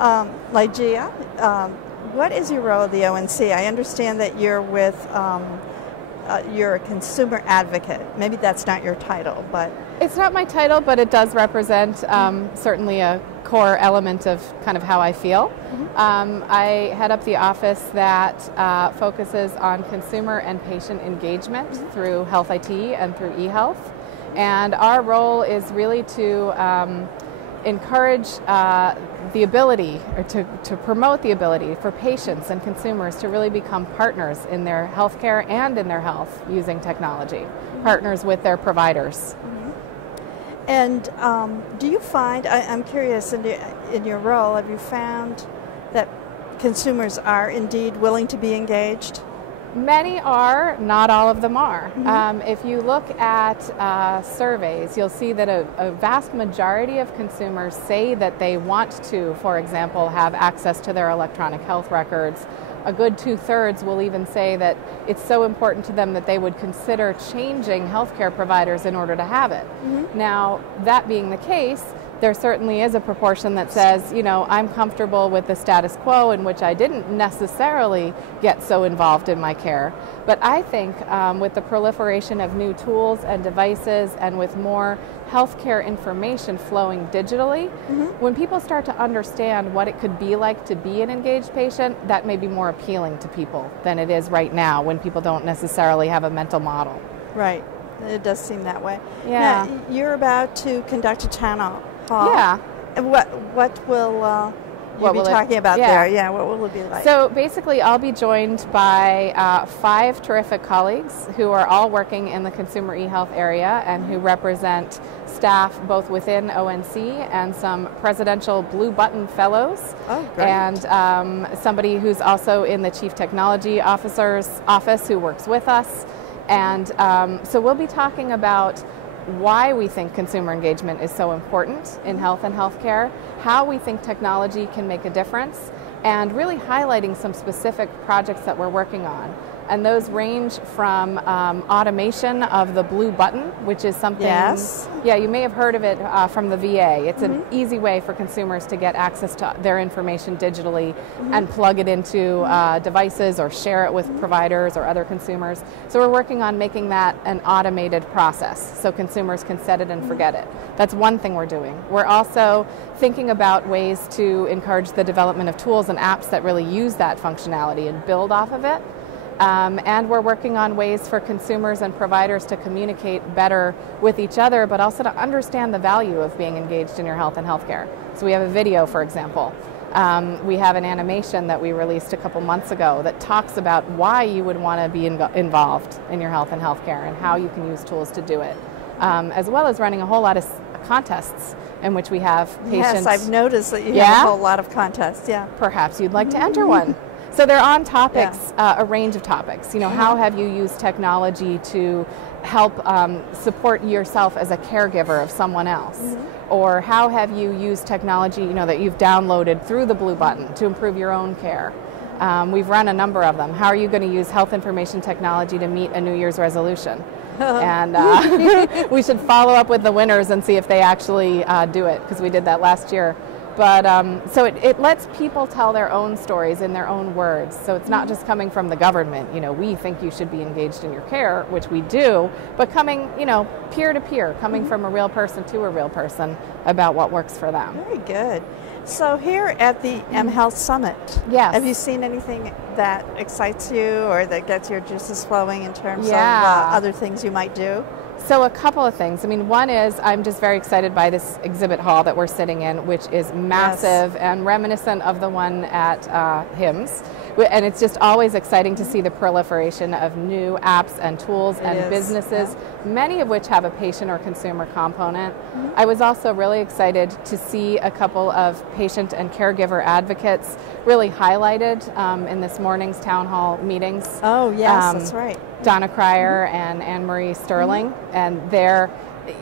Lygeia, what is your role at the ONC? I understand that you're with, you're a consumer advocate. Maybe that's not your title, but... It's not my title, but it does represent certainly a core element of kind of how I feel. I head up the office that focuses on consumer and patient engagement through health IT and through eHealth. And our role is really to encourage the ability, or to promote the ability for patients and consumers to really become partners in their healthcare and in their health using technology, partners with their providers. And do you find, I'm curious, in your role, have you found that consumers are indeed willing to be engaged? Many are, not all of them are. If you look at surveys, you'll see that a vast majority of consumers say that they want to, for example, have access to their electronic health records. A good 2/3 will even say that it's so important to them that they would consider changing healthcare providers in order to have it. Now, that being the case, there certainly is a proportion that says, you know, I'm comfortable with the status quo in which I didn't necessarily get so involved in my care. But I think with the proliferation of new tools and devices and with more healthcare information flowing digitally, when people start to understand what it could be like to be an engaged patient, that may be more appealing to people than it is right now when people don't necessarily have a mental model. Right. It does seem that way. Yeah. Now, you're about to conduct a town hall. Yeah. And what will you be talking about there? Yeah, what will it be like? So basically I'll be joined by 5 terrific colleagues who are all working in the consumer eHealth area and who represent staff both within ONC and some presidential Blue Button Fellows. Oh, great. And somebody who's also in the Chief Technology Officer's office who works with us. And so we'll be talking about why we think consumer engagement is so important in health and healthcare, how we think technology can make a difference, and really highlighting some specific projects that we're working on. And those range from automation of the blue button, which is something, yeah, you may have heard of it from the VA. It's an easy way for consumers to get access to their information digitally and plug it into devices or share it with providers or other consumers. So we're working on making that an automated process so consumers can set it and forget it. That's one thing we're doing. We're also thinking about ways to encourage the development of tools and apps that really use that functionality and build off of it. And we're working on ways for consumers and providers to communicate better with each other, but also to understand the value of being engaged in your health and healthcare. So we have a video, for example. We have an animation that we released a couple months ago that talks about why you would want to be involved in your health and healthcare and how you can use tools to do it, as well as running a whole lot of contests in which we have patients. Yes, I've noticed that you have a whole lot of contests, yeah. Perhaps you'd like to enter one. So they're on topics, a range of topics. You know, how have you used technology to help support yourself as a caregiver of someone else? Or how have you used technology, you know, that you've downloaded through the Blue Button to improve your own care? We've run a number of them. How are you going to use health information technology to meet a New Year's resolution? And we should follow up with the winners and see if they actually do it, because we did that last year. But so it lets people tell their own stories in their own words. So it's not just coming from the government, you know, we think you should be engaged in your care, which we do, but coming, you know, peer to peer, coming from a real person to a real person about what works for them. Very good. So here at the mHealth Summit, have you seen anything that excites you or that gets your juices flowing in terms of other things you might do? So a couple of things. I mean, one is I'm just very excited by this exhibit hall that we're sitting in, which is massive and reminiscent of the one at HIMSS. And it's just always exciting to see the proliferation of new apps and tools and businesses, many of which have a patient or consumer component. I was also really excited to see a couple of patient and caregiver advocates really highlighted in this morning's town hall meetings. Oh, yes, that's right. Donna Cryer and Anne-Marie Sterling, and they're,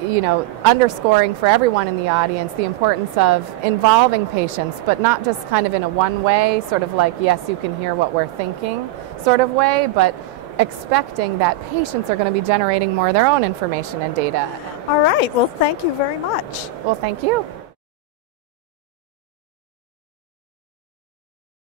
you know, underscoring for everyone in the audience the importance of involving patients, but not just kind of in a one way, sort of like, yes, you can hear what we're thinking sort of way, but expecting that patients are going to be generating more of their own information and data. All right. Well, thank you very much. Well, thank you.